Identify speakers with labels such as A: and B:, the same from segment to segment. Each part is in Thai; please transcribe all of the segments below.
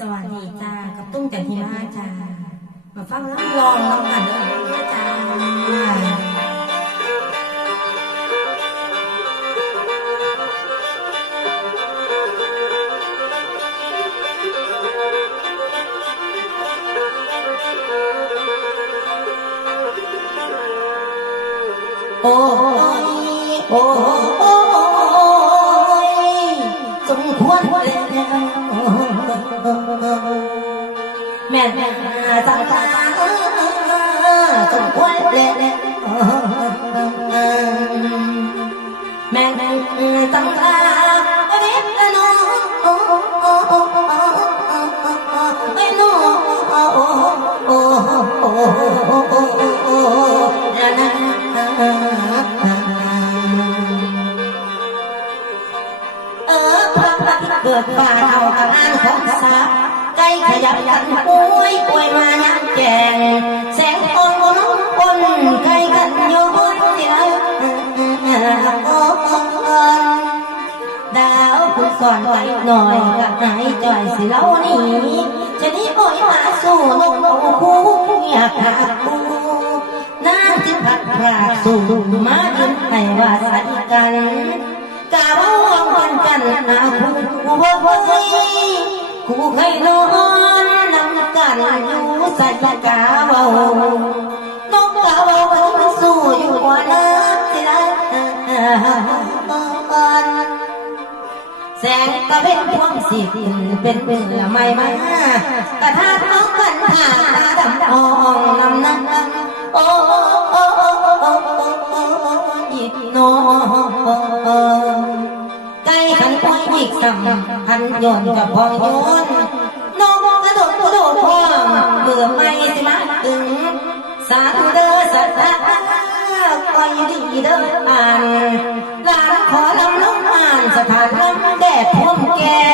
A: สวัสดีจ้ากับตุ้งจากหิมะจ้ามาฟังรับรองรับกันเลยจ้าโอ้ยโอ้ แม่สังตาสมควรแล้วแม่สังตาเด็กน้องไอ้น้องเออพระปฏิเกิดฝ่าเอากระอ่านของสา ขยับกันป่วยป่วยมายักแจงแสงองบนน้องคนไก่กันโยนเสียดาวคุณสอนไว้หน่อยก็หายจ่อยสิเล่านี้จะนี้ป่อยมาสู่นกนกคู่เงียบขาดคู่น้ำที่พัดพรากสู่มาดินให้ว่าใส่กันกะว่าวันกันอาคู่คู่บ่เฮ้ คู่เคยนอนนำกันอยู่ใส่กะเว้านกกะเว้ากันสู้อยู่กว่าน้ำสิละแสงก็เป็นพวงสิเป็นเป็นละไม่มากระทาท้องกันผ่าตาดำทองนำน้ำโอ้โอ้โอ้ำหันโยนกับพองโยนน้องกระโดดกระโดดพ่องเมื่อไม่สิมาถึงสาธุเด้อสัทธาคอยดีเด้ออ่านหลานขอลำน้องอ่านสถานลำแดดท่วมแก่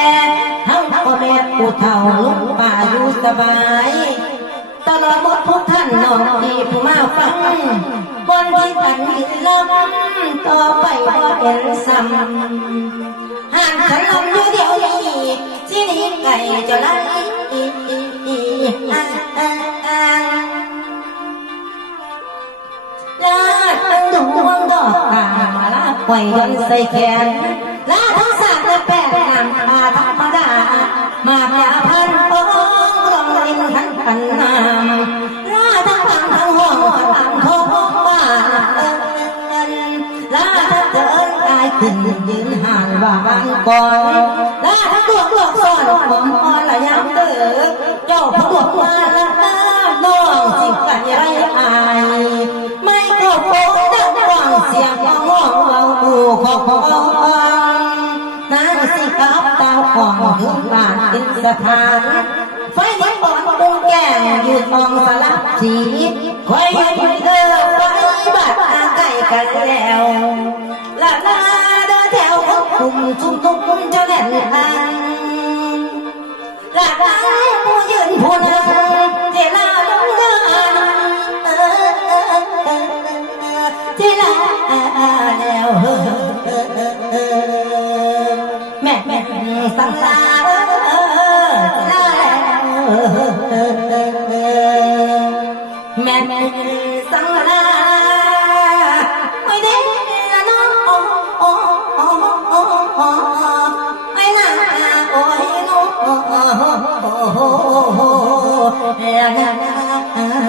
A: ทั้งพ่อแม่ผู้เฒ่าลุงป่าอยู่สบายตลอดหมดทุกท่านน้องที่ผู้มาฟังบนที่ตันยืนลำต่อไปว่าเป็นซ้ำห่างฉันลำอยู่เดียว นี้ที่นี้ไก่จะไล่ลาดตั้งดวงดอกตาลาไว้ยันใส่แขนลาทั้งสามและแปดนำมาธรรมดา มาแผ่พันฟองรองรินทันขันนามราทั้งพังทั้งห้องทั้งทองบ้าลาทั้งเดินกายขึ้นยืนห่างว่าบางก่อน วงดวงซ่อนผมอ่อนละยามเด้อเจ้าพวงมาละตาน้องสิไปไรอายไม่เข้าโป๊ดังกว้างเสียงว่าห้องว่าอูของของนั่นสิครับดาของถึงบ้านเป็นสถานไฟนี้บอนปุงแก้งยืนมองสลับสีคอยยืนเดินไฟบัดอาใกล้กันแล้วลาลาเดินแถวของกลุ่มชุม ผู้ยืนผู้นั่งเจลาลงเดินเจลาแล้วแม่แม่สั่งลาลาแม่แม่ Ah.